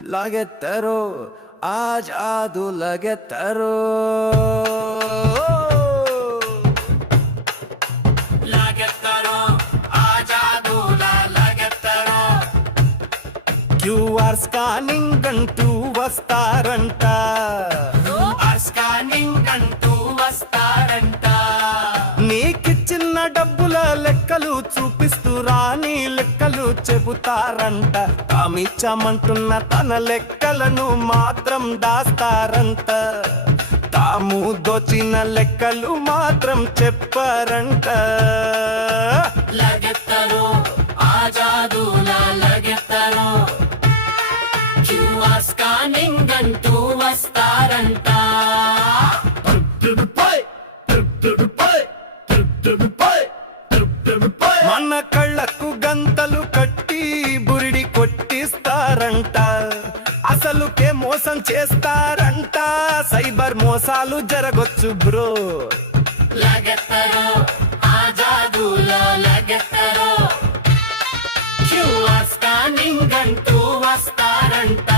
లాగెత్తరో ఆ జాదు లాగెత్తరో లాగెత్తరో ఆ జాదులా లాగెత్తరో QR scanning అంటూ వస్తారంట స్కానింగ్ అంటూ వస్తారంట నీకిచ్చిన డబ్బుల లెక్కలు చూపిస్తూ రాని లెక్కలు చెబుతారంట తామిచ్చామంటున్న తన లెక్కలను మాత్రం దాస్తారంట తాము దోచిన లెక్కలు మాత్రం చెప్పారంట లాగెత్తరో ఆ జాదులా లాగెత్తరో క్యూఆర్ స్కానింగ్ అంటూ వస్తారంట మన కళ్ళకు గంతలు కట్టి బురిడి కొట్టిస్తారంట అసలుకే మోసం చేస్తారంట సైబర్ మోసాలు జరగొచ్చు బ్రో లాగెత్తరో ఆ జాదులా లాగెత్తరో క్యూఆర్ స్కానింగ్ అంటూ వస్తారంట